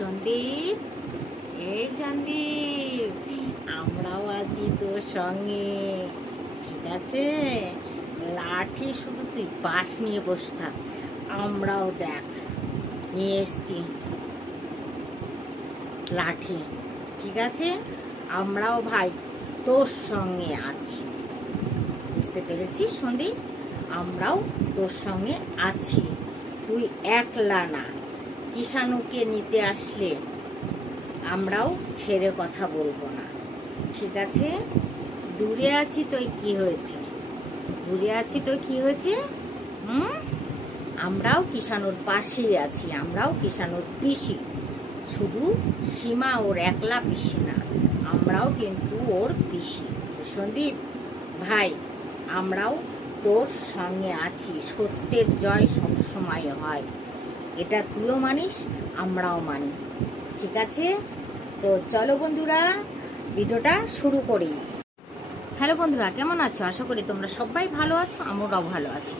সন্দীপ, এই সন্দীপ, আমরাও আছি তোর সঙ্গে, ঠিক আছে? লাঠি শুধু তুই বাঁশ নিয়ে বসে থাক, আমরাও দেখ নিয়ে এসছি লাঠি, ঠিক আছে? আমরাও ভাই তোর সঙ্গে আছি, বুঝতে পেরেছিস সন্দীপ? আমরাও তোর সঙ্গে আছি, তুই একলা না। কিষাণুকে নিতে আসলে আমরাও ছেড়ে কথা বলবো না, ঠিক আছে? দূরে আছি তো কি হয়েছে, দূরে আছি তো কি হয়েছে? আমরাও কিষাণুর পাশেই আছি, আমরাও কিষাণুর পিসি। শুধু সীমা ওর একলা পিসি না, আমরাও কিন্তু ওর পিসি। সন্দীপ ভাই, আমরাও তোর সঙ্গে আছি, সত্যের জয় সবসময় হয়, এটা তুইও মানিস, আমরাও মানি, ঠিক আছে? তো চলো বন্ধুরা, ভিডিওটা শুরু করি। হ্যালো বন্ধুরা, কেমন আছো? আশা করি তোমরা সবাই ভালো আছো, আমরাও ভালো আছি।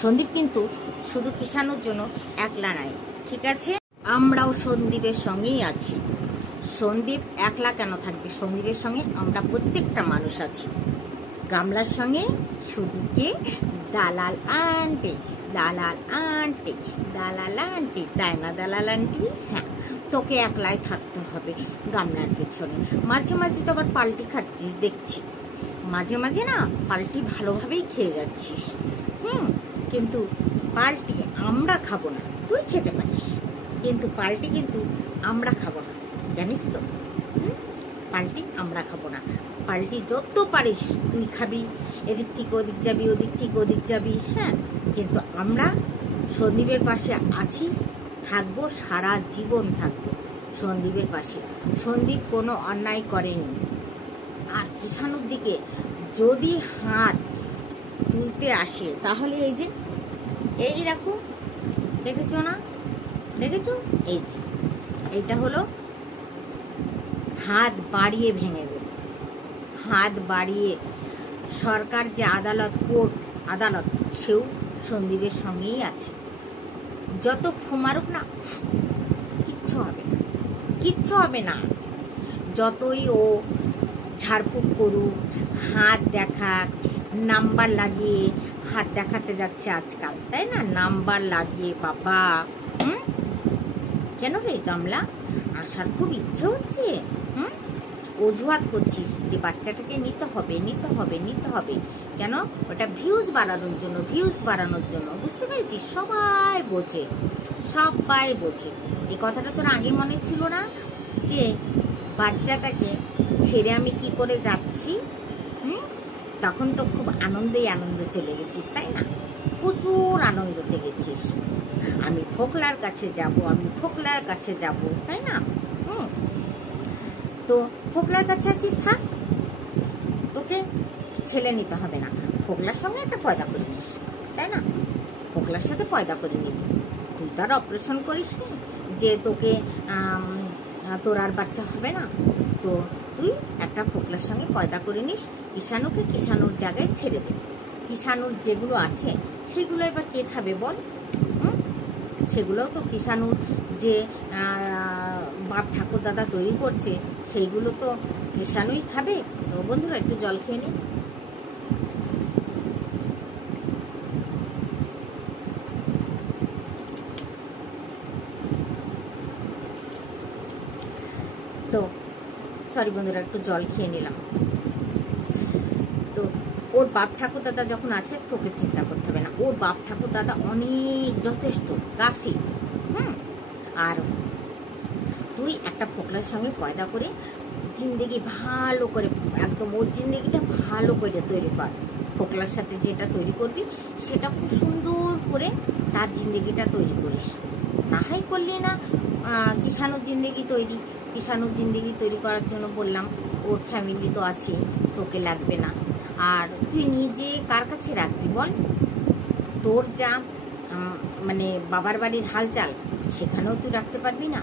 সন্দীপ কিন্তু শুধু কিষাণুর জন্য একলা নাই, ঠিক আছে? আমরাও সন্দীপের সঙ্গেই আছি। সন্দীপ একলা কেন থাকবে? সন্দীপের সঙ্গে আমরা প্রত্যেকটা মানুষ আছি। গামলার সঙ্গে শুধু কে? দালাল আন্টি, দালাল আন্টি, দালাল আন্টি, তাই না দালাল আন্টি? হ্যাঁ, তোকে একলাই থাকতে হবে গামলার পেছনে। মাঝে মাঝে তো আবার পাল্টি খাচ্ছিস দেখছি, মাঝে মাঝে না পাল্টি ভালোভাবেই খেয়ে যাচ্ছিস। কিন্তু পাল্টি আমরা খাবো না, তুই খেতে পারিস, কিন্তু পাল্টি কিন্তু আমরা খাবো না, জানিস তো? পাল্টি আমরা খাবো না, পাল্টি যত পারিস তুই খাবি, এদিক থেকে ওদিক যাবি, ওদিক থেকে ওদিক যাবি, হ্যাঁ? কিন্তু আমরা সন্দীপের পাশে আছি, থাকবো, সারা জীবন থাকবো সন্দীপের পাশে। সন্দীপ কোনো অন্যায় করেনি, আর কিষাণুর দিকে যদি হাত তুলতে আসে তাহলে এই যে, এই দেখো, দেখেছো না? দেখেছো? এই যে এইটা হলো হাত বাড়িয়ে ভেঙে দেবে, হাত বাড়িয়ে। সরকার যে আদালত, কোর্ট আদালত, সেও সন্দীপের সঙ্গেই আছে। যত ফুমারুক না, কিচ্ছু হবে না, কিচ্ছু হবে না। যতই ও ঝাড়ফুঁক করুক, হাত দেখাক, নাম্বার লাগিয়ে হাত দেখাতে যাচ্ছে আজকাল, তাই না? নাম্বার লাগিয়ে বাবা। কেন রে গামলা, আসার খুব ইচ্ছে হচ্ছে? অজুহাত করছিস যে বাচ্চাটাকে নিতে হবে, নিতে হবে, নিতে হবে। কেন? ওটা ভিউজ বাড়ানোর জন্য, ভিউজ বাড়ানোর জন্য, বুঝতে পেরেছিস? সবাই বোঝে, সবাই বোঝে। এই কথাটা তোর আগে মনে ছিল না যে বাচ্চাটাকে ছেড়ে আমি কি করে যাচ্ছি? তখন তো খুব আনন্দে চলে গেছিস, তাই না? প্রচুর আনন্দতে গেছিস, আমি ফোকলার কাছে যাব, আমি ফোকলার কাছে যাব, তাই না? তো ফোকলার কাছে আছিস, থাক, তোকে ছেলে নিতে হবে না। ফোকলার সঙ্গে একটা পয়দা করে নিস, তাই না? ফোকলার সাথে পয়দা করে নিবি। তুই তো আর অপারেশন করিস নি যে তোকে তোর আর বাচ্চা হবে না। তো তুই একটা ফোকলার সঙ্গে পয়দা করে নিস, কিষাণুকে কিষাণুর জায়গায় ছেড়ে দে। কিষাণুর যেগুলো আছে সেগুলো এবার কে খাবে বল? সেগুলোও তো কিষাণুর যে বাপ ঠাকুর দাদা তৈরি করছে, সেইগুলো তো কিষাণুই খাবে। তো বন্ধুরা, একটু জল খেয়ে নি। তো সরি বন্ধুরা, একটু জল খেয়ে নিলাম। তো ওর বাপ ঠাকুর দাদা যখন আছে, তোকে চিন্তা করতে হবে না। ওর বাপ ঠাকুর দাদা অনেক যথেষ্ট কাফি। আর তুই একটা ফোকলার সঙ্গে পয়দা করে জিন্দেগি ভালো করে, একদম ওর জিন্দেগিটা ভালো করে তৈরি কর। ফোকলার সাথে যেটা তৈরি করবি সেটা খুব সুন্দর করে তার জিন্দেগিটা তৈরি করিস। না হয় করলি না কিষাণুর জিন্দেগি তৈরি। কিষাণুর জিন্দেগি তৈরি করার জন্য বললাম, ওর ফ্যামিলি তো আছে, তোকে লাগবে না। আর তুই নিজে কার কাছে রাখবি বল? তোর যা মানে বাবার বাড়ির হালচাল, সেখানেও তুই রাখতে পারবি না।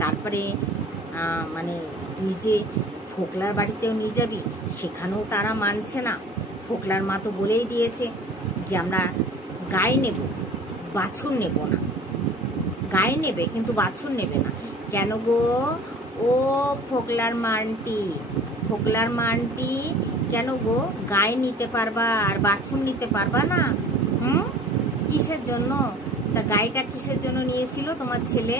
তারপরে মানে তুই যে ফোকলার বাড়িতেও নিয়ে যাবি, সেখানেও তারা মানছে না। ফোকলার মা তো বলেই দিয়েছে যে আমরা গায়ে নেব, বাছুর নেব না। গায়ে নেবে কিন্তু বাছুর নেবে না। কেন গো? ও ফোকলার মানটি কেন গো? গায়ে নিতে পারবা আর বাছুর নিতে পারবা না? কিসের জন্য? তা গাইটা কিসের জন্য নিয়েছিল তোমার ছেলে?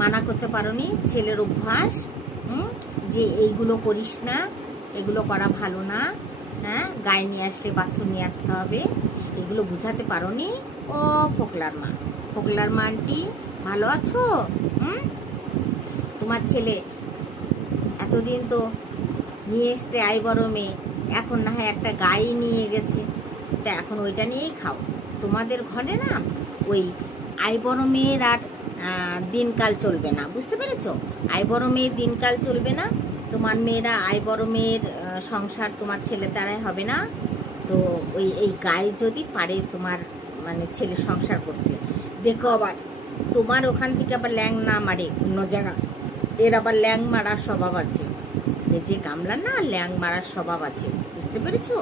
মানা করতে পারোনি? ছেলের অভ্যাস, যে এইগুলো করিস না, এগুলো করা ভালো না, হ্যাঁ, গায়ে নিয়ে আসলে বাছুর নিয়ে আসতে হবে, এগুলো বুঝাতে পারোনি? ও ফোকলার মা আন্টি, ভালো আছো? তোমার ছেলে এতদিন তো নিয়ে এসছে আই বড় মেয়ে, এখন না হয় একটা গাই নিয়ে গেছে, তা এখন ওইটা নিয়েই খাও। তোমাদের ঘরে না ওই আই বড় মেয়ের আর দিনকাল চলবে না, বুঝতে পেরেছো? আই বড় মেয়ের দিনকাল চলবে না। তোমার মেয়েরা আই বড় মেয়ের সংসার তোমার ছেলে দ্বারাই হবে না। তো এই গাই যদি পারে তোমার মানে ছেলে সংসার করতে, দেখো আবার তোমার ওখান থেকে আবার ল্যাং না মারে অন্য জায়গা, এর আবার ল্যাং মারার স্বভাব আছে। এই যে গামলা না, ল্যাং মারার স্বভাব আছে, বুঝতে পেরেছো?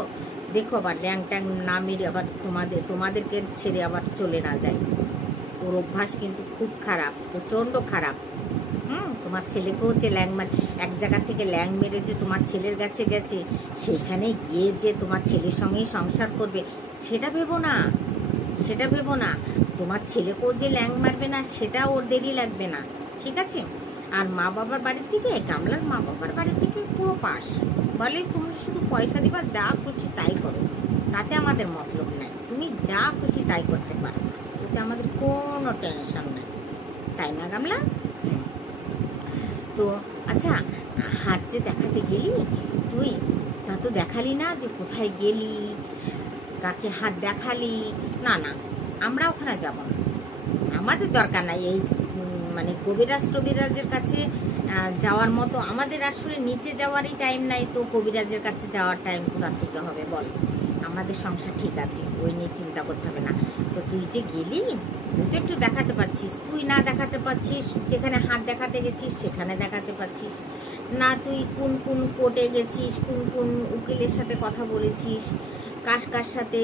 দেখো আবার ল্যাং ট্যাং না মেরে আবার তোমাদেরকে ছেড়ে আবার চলে না যায়। ওর অভ্যাস কিন্তু খুব খারাপ, প্রচন্ড খারাপ। তোমার ছেলেকেও যে ল্যাং এক জায়গা থেকে ল্যাং মেরে যে তোমার ছেলের কাছে গেছে, সেখানে গিয়ে যে তোমার ছেলের সঙ্গেই সংসার করবে, সেটা ভেবো না। তোমার ছেলেকেও যে ল্যাং মারবে না, সেটা ওর দেরি লাগবে না, ঠিক আছে? আর মা বাবার বাড়ির থেকে, গামলার মা বাবার বাড়ি থেকে পুরো পাস, বলে তুমি শুধু পয়সা দিবা, যা খুশি তাই করো, তাতে আমাদের মতলব নাই, তুমি যা খুশি তাই করতে পারো, ওতে আমাদের কোনো টেনশন নাই, তাই না গামলা? তো আচ্ছা, হাত যে দেখাতে গেলি তুই, তা তো দেখালি না যে কোথায় গেলি, কাকে হাত দেখালি। না, আমরা ওখানে যাব না, আমাদের দরকার নাই এই মানে কবিরাজের কাছে যাওয়ার মতো। আমাদের আসলে নিচে যাওয়ারই টাইম নাই, তো কবিরাজের কাছে যাওয়ার টাইম কোথার থেকে হবে বল? আমাদের সংসার ঠিক আছে, ওই নিয়ে চিন্তা করতে হবে না। তো তুই যে গেলি, তুই তো একটু দেখাতে পারছিস, তুই না দেখাতে পারছিস, যেখানে হাত দেখাতে গেছিস সেখানে দেখাতে পারছিস না, তুই কোন কোর্টে গেছিস, কোন উকিলের সাথে কথা বলেছিস, কার সাথে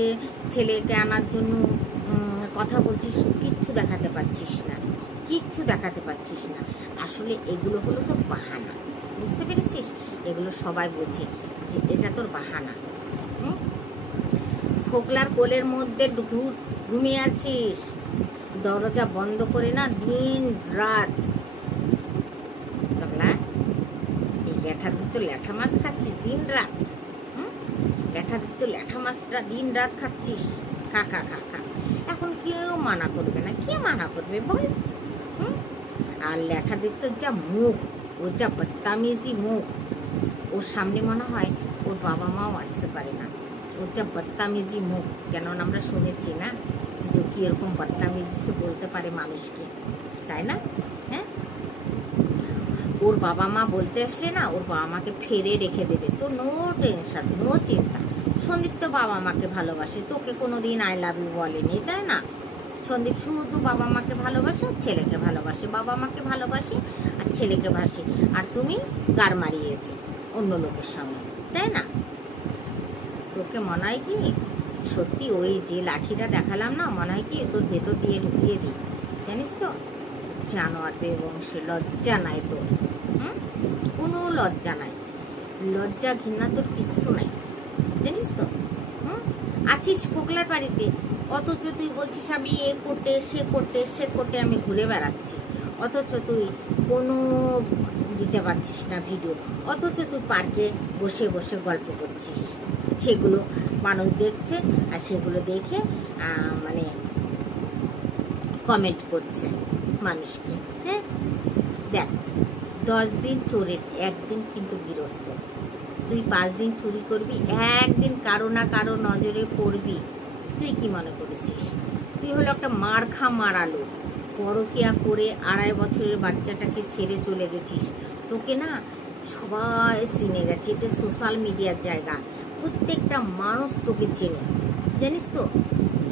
ছেলেকে আনার জন্য কথা বলছিস, কিচ্ছু দেখাতে পারছিস না। আসলে এগুলো হলো তোর বাহানা, বুঝতে পেরেছিস? এগুলো সবাই বোঝে যে এটা তোর বাহানা। ফোকলার কোলের মধ্যে ঘুমিয়ে আছিস, দরজা বন্ধ করে না দিন রাত। এই ল্যাঠা মাছ খাচ্ছিস দিন রাত, ল্যাঠা মাছটা দিন রাত খাচ্ছিস, খা। এখন কেউ মানা করবে না, কে মানা করবে বল? আর ল্যাঠাদের তো যা মুখ, ও যা বদতামিজি মুখ, ওর সামনে মনে হয় ওর বাবা মাও আসতে পারে না, ওর যা বদতামিজি মুখ। কেননা আমরা শুনেছি না যে কি এরকম বদতামিজি বলতে পারে মানুষকে, তাই না? হ্যাঁ, ওর বাবা মা বলতে আসলে না, ওর বাবা মাকে ফেরে রেখে দেবে, তো নো টেনশন, নো চিন্তা। সন্দীপ তো বাবা মাকে ভালোবাসে, তোকে কোনোদিন আই লাভ ইউ বলেনি, তাই না? সন্দীপ শুধু বাবা মাকে ভালোবাসে, ছেলেকে ভালোবাসে, বাবা মাকে ভালোবাসে আর ছেলেকে ভাসে। আর তুমি গার মারিয়েছো অন্য লোকের সঙ্গে, তাই না? তোকে মনে হয় কি সত্যি ওই যে লাঠিটা দেখালাম না, মনে হয় কি তোর ভেতর দিয়ে ঢুকিয়ে দিই, জানিস তো? জানোয়ার বংশে লজ্জা নাই তোর, কোনো লজ্জা নাই, লজ্জা ঘৃণা তোর কিচ্ছু নাই, জানিস তো? আছিস ফোকলার বাড়িতে, অথচ তুই বলছিস আমি এ করতে সে করতে আমি ঘুরে বেড়াচ্ছি, অথচ তুই কোনো দিতে পারছিস না ভিডিও, অথচ তুই পার্কে বসে বসে গল্প করছিস, সেগুলো মানুষ দেখছে আর সেগুলো দেখে মানে কমেন্ট করছে মানুষকে। হ্যাঁ, দেখ, 10 দিন চোরের, একদিন কিন্তু গৃহস্থ। তুই 5 দিন চুরি করবি, একদিন কারো না কারো নজরে পড়বি। তুই কি মনে করেছিস তুই হলো একটা মারা লোক? পরকিয়া করে 2.5 বছরের বাচ্চাটাকে ছেড়ে চলে গেছিস, তোকে না সবাই চিনে গেছে, এটা সোশ্যাল মিডিয়ার জায়গা, প্রত্যেকটা মানুষ তোকে চেনে, জানিস তো?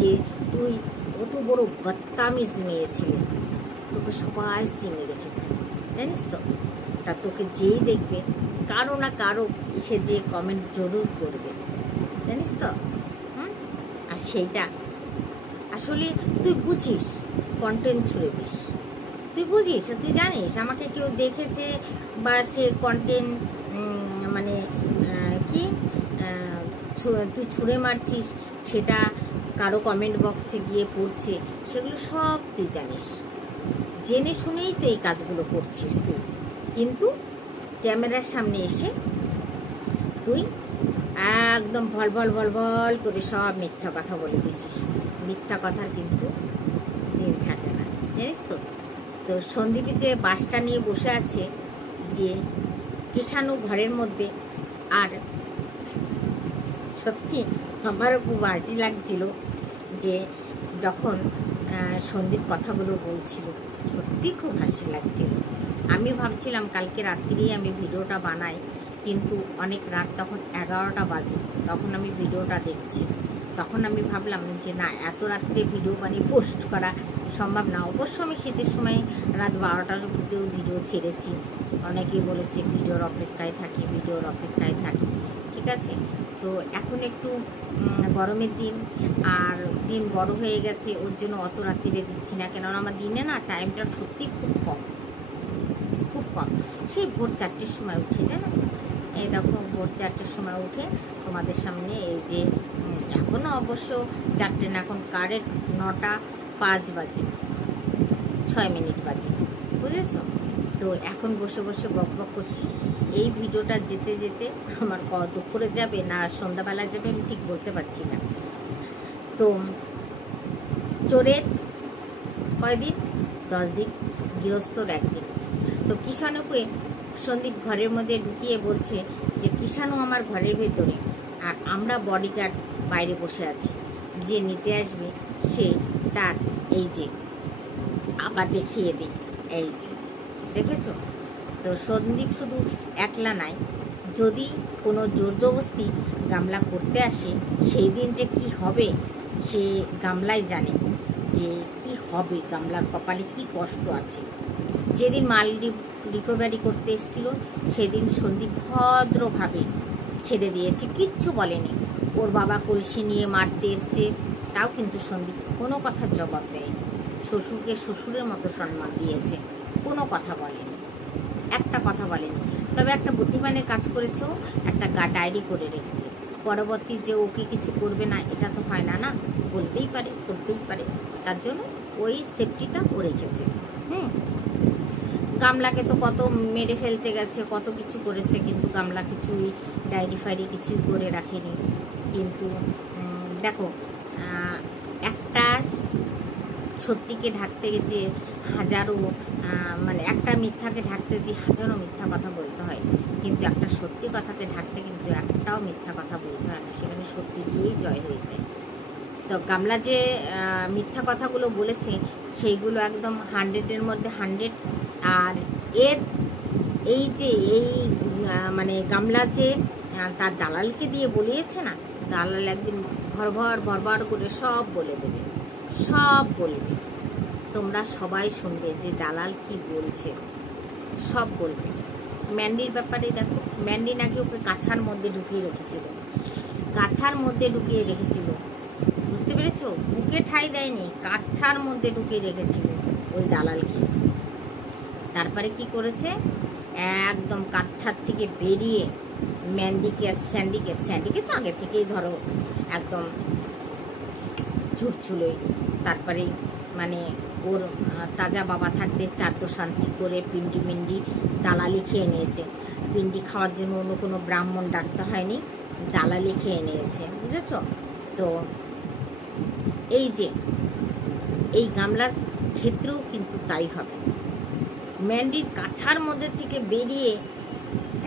যে তুই কত বড় বদতামিজ মেয়ে ছিল, তোকে সবাই চিনে রেখেছে, জানিস তো? তা তোকে যেই দেখবে কারো না কারো এসে যে কমেন্ট জরুর করবে, জানিস তো? আর সেইটা আসলে তুই বুঝিস, কন্টেন্ট ছুড়ে দিস, তুই বুঝিস, তুই জানিস আমাকে কেউ দেখেছে বা সে কন্টেন্ট মানে কি তুই ছুঁড়ে মারছিস সেটা কারো কমেন্ট বক্সে গিয়ে পড়ছে, সেগুলো সব তুই জানিস, জেনে শুনেই তো এই কাজগুলো করছিস তুই। কিন্তু ক্যামেরার সামনে এসে তুই একদম ভল ভল ভল ভল করে সব মিথ্যা কথা বলে দিছিস। মিথ্যা কথার কিন্তু দিন থাকে না, জানিস তো। তো সন্দীপী যে বাসটা নিয়ে বসে আছে, যে কিষাণু ঘরের মধ্যে, আর সত্যি আমারও খুব হাসি লাগছিল যে যখন সন্দীপ কথাগুলো বলছিল, সত্যি খুব হাসি লাগছিল। আমি ভাবছিলাম কালকে রাত্রিরেই আমি ভিডিওটা বানাই, কিন্তু অনেক রাত, তখন 11টা বাজে, তখন আমি ভিডিওটা দেখছি। তখন আমি ভাবলাম যে না, এত রাত্রে ভিডিও বানিয়ে পোস্ট করা সম্ভব না। অবশ্য আমি শীতের সময় রাত 12টার মধ্যেও ভিডিও ছেড়েছি। অনেকেই বলেছে ভিডিওর অপেক্ষায় থাকি, ভিডিওর অপেক্ষায় থাকি, ঠিক আছে। তো এখন একটু গরমের দিন, আর দিন বড় হয়ে গেছে, ওর জন্য অত রাত্রিরে দিচ্ছি না। কেননা আমার দিনে না টাইমটা সত্যি খুব কম, খুব কম। সেই ভোর 4টের সময় উঠে, জানো, এই দেখো ভোর 4টের সময় উঠে তোমাদের সামনে এই যে, এখনও অবশ্য 4টে না, এখন কারেক্ট 9টা 5 বাজে, 6 মিনিট বাজে, বুঝেছ। তো এখন বসে বসে বক বক করছি। এই ভিডিওটা যেতে যেতে আমার দুপুরে যাবে না সন্ধ্যাবেলা যাবে আমি ঠিক বলতে পারছি না। তো চোরের কয়দিন, 10 দিন, গৃহস্থর 1 দিন। তো কিষাণুকে সন্দীপ ঘরের মধ্যে ঢুকিয়ে বলছে যে কিষাণু আমার ঘরের ভেতরে, আর আমরা বডিগার্ড বাইরে বসে আছি, যে নিতে আসবে সে তার এই যে আবার দেখিয়ে দিই, এই যে দেখেছো। তো সন্দীপ শুধু একলা নাই, যদি কোনো জোর জবস্তি গামলা করতে আসে, সেই দিন যে কি হবে সে গামলাই জানে, যে কি হবে, গামলার কপালে কি কষ্ট আছে। যেদিন মাল রিকভারি করতে এসেছিল সেদিন সন্দীপ ভদ্রভাবে ছেড়ে দিয়েছে, কিচ্ছু বলেনি। ওর বাবা কলসি নিয়ে মারতে এসছে, তাও কিন্তু সন্দীপ কোনো কথার জবাব দেয়নি। শ্বশুরকে শ্বশুরের মতো সম্মান দিয়েছে, কোনো কথা বলেনি, একটা কথা বলেনি। তবে একটা বুদ্ধিমানের কাজ করেছেও, একটা ডায়েরি করে রেখেছে। পরবর্তী যে ওকে কিছু করবে না এটা তো হয় না, না বলতেই পারে, করতেই পারে, তার জন্য ওই সেফটিটা ও রেখেছে। গামলাকে তো কত মেরে ফেলতে গেছে, কত কিছু করেছে, কিন্তু গামলা কিছুই ডায়েরি ফাইরি কিছুই করে রাখেনি। কিন্তু দেখো, একটা সত্যিকে ঢাকতে যে হাজারো, মানে একটা মিথ্যাকে ঢাকতে যে হাজারো মিথ্যা কথা বলতে হয়, কিন্তু একটা সত্যি কথাকে ঢাকতে কিন্তু একটাও মিথ্যা কথা বলতে হয় না, সেখানে সত্যি দিয়েই জয় হয়ে যায়। তো গামলা যে মিথ্যা কথাগুলো বলেছে সেইগুলো একদম 100-এর মধ্যে 100। আর এর এই যে মানে গামলা যে তার দালালকে দিয়ে বলিয়েছে না, দালাল একদিন ভরভর করে সব বলে দেবে, সব বলবে। তোমরা সবাই শুনবে যে দালাল কি বলছে, সব বলবে। ম্যান্ডির ব্যাপারে দেখো, ম্যান্ডি নাকি ওকে কাছার মধ্যে ঢুকিয়ে রেখেছিল, কাছার মধ্যে ঢুকিয়ে রেখেছিল, বুঝতে পেরেছ, বুকে ঠাই দেয়নি, কাছার মধ্যে ঢুকিয়ে রেখেছিল ওই দালালকে। তারপরে কি করেছে, একদম কাছার থেকে বেরিয়ে ম্যান্ডিকে আর স্যান্ডিকে তো আগে থেকেই ধরো একদম ঝুরঝুলোই। তারপরে মানে ওর তাজা বাবা থাকতে চাদ্দ শান্তি করে পিন্ডি মিন্ডি দালালি খেয়ে নিয়েছে। পিন্ডি খাওয়ার জন্য অন্য কোনো ব্রাহ্মণ ডাকতে হয়নি, দালালি খেয়ে নিয়েছে, বুঝেছ। তো এই যে এই গামলার ক্ষেত্রেও কিন্তু তাই হবে। ম্যান্ডির কাছার মধ্যে থেকে বেরিয়ে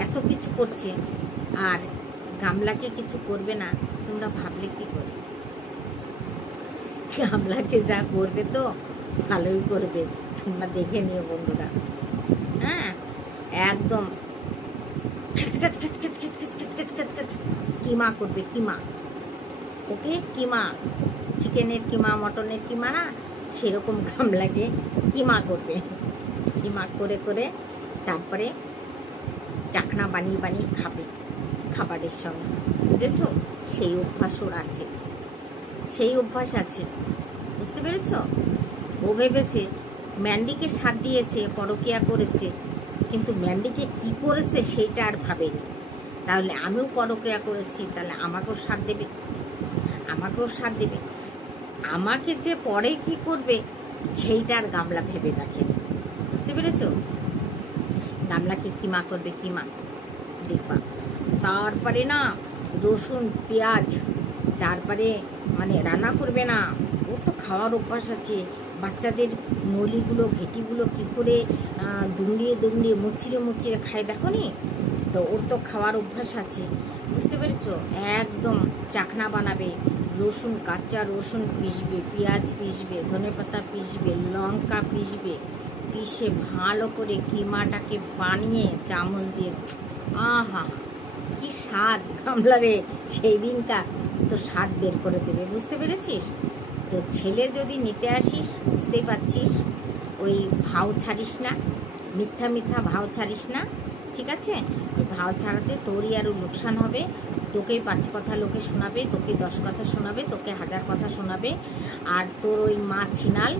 এত কিছু করছে, আর গামলাকে কিছু করবে না, তোমরা ভাবলে কি করে? গামলাকে যা করবে তো ভালোই করবে, তোমরা দেখে নিও বন্ধুরা। হ্যাঁ, একদম কিমা করবে, কিমা, ওকে কিমা, চিকেনের কিমা, মটনের কিমা না, সেরকম গামলাকে কিমা করবে। কিমা করে করে তারপরে চাকনা বানিয়ে বানিয়ে খাবে খাবারের সঙ্গে, বুঝেছ। সেই অভ্যাস ওর আছে, সেই অভ্যাস আছে, বুঝতে পেরেছ। ও ভেবেছে ম্যান্ডিকে সাথ দিয়েছে, পরকিয়া করেছে, কিন্তু ম্যান্ডিকে কি করেছে সেইটা আর ভাবেনি। তাহলে আমিও পরকিয়া করেছি, তাহলে আমাকেও সাথ দেবে, আমাকেও সাথ দেবে। আমাকে যে পরে কি করবে সেইটা আর গামলা ভেবে দেখেন। বুঝতে পেরেছ? গামলাকে কিমা করবে, কিমা দেখবা। তারপরে না রসুন পেঁয়াজ তারপরে মানে রান্না করবে না। ওর তো খাওয়ার অভ্যাস আছে। বাচ্চাদের নলিগুলো ঘেটিগুলো কি করে দুমড়িয়ে দুমড়িয়ে মুচিরে মুচিরে খায় দেখো নি? তো ওর তো খাওয়ার অভ্যাস আছে। বুঝতে পেরেছ? একদম চাকনা বানাবে, রসুন কাঁচা রসুন পিষবে, পেঁয়াজ পিষবে, ধনেপাতা পিষবে, লঙ্কা পিষবে, পিষে ভালো করে কিমাটাকে বানিয়ে চামচ দিয়ে আহা কি স্বাদ গামলারে সেই দিনকার তো স্বাদ বের করে দেবে। বুঝতে পেরেছিস? তো ছেলে যদি নিতে আসিস, বুঝতেই পারছিস, ওই ভাও ছাড়িস না, মিথ্যা মিথ্যা ভাও ছাড়িস না, ঠিক আছে? ওই ভাও ছাড়াতে তোরই আরও লোকসান হবে। তোকেই 5 কথা লোকে শোনাবে, তোকে 10 কথা শোনাবে, তোকে 1000 কথা শোনাবে। আর তোর ওই মা ছিনাল,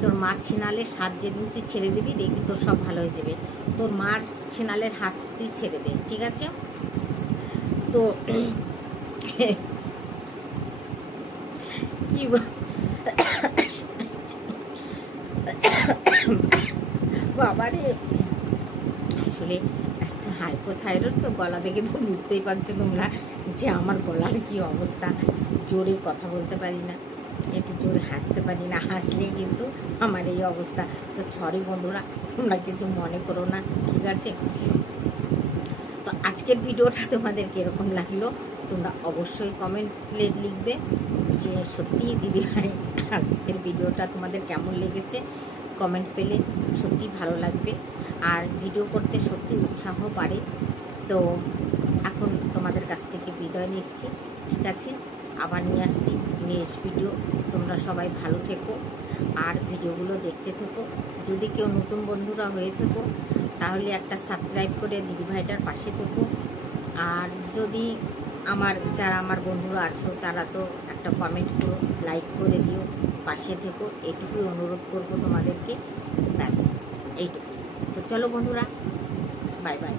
তোর মা ছিনালের স্বাদ যেদিন তুই ছেড়ে দিবি দেখবি তোর সব ভালো হয়ে যাবে। তোর মার ছিনালের হাত তুই ছেড়ে দে, ঠিক আছে? তো কি বাবারে, আসলে হাইপোথাইরয়েড তো, গলা দেখে তো বুঝতেই পারছো তোমরা যে আমার গলার কি অবস্থা। জোরে কথা বলতে পারি না, একটু জোরে হাসতে পারি না, হাসলেই কিন্তু আমার এই অবস্থা। তো সরি বন্ধুরা, তোমরা কিছু মনে করো না, ঠিক আছে? তো আজকের ভিডিওটা তোমাদের কীরকম লাগলো তোমরা অবশ্যই কমেন্টে লিখবে যে সত্যি দিদিভাই আজকের ভিডিওটা তোমাদের কেমন লেগেছে। কমেন্ট পেলে সত্যি ভালো লাগবে, আর ভিডিও করতে সত্যি উৎসাহ বাড়ে। তো এখন তোমাদের কাছ থেকে বিদায় নিচ্ছি, ঠিক আছে? আবার নিয়ে আসছি নেক্সট ভিডিও। তোমরা সবাই ভালো থেকো আর ভিডিওগুলো দেখতে থেকো। যদি কেউ নতুন বন্ধুরা হয়ে থেকো তাহলে একটা সাবস্ক্রাইব করে দিদিভাইটার পাশে থেকো। আর যদি যারা আমার বন্ধুরা আছো তারা তো একটা কমেন্ট করো, লাইক করে দিও, পাশে থেকো, এইটুকুই অনুরোধ করবো তোমাদেরকে। ব্যাস এইটুকু। তো চলো বন্ধুরা, বাই বাই।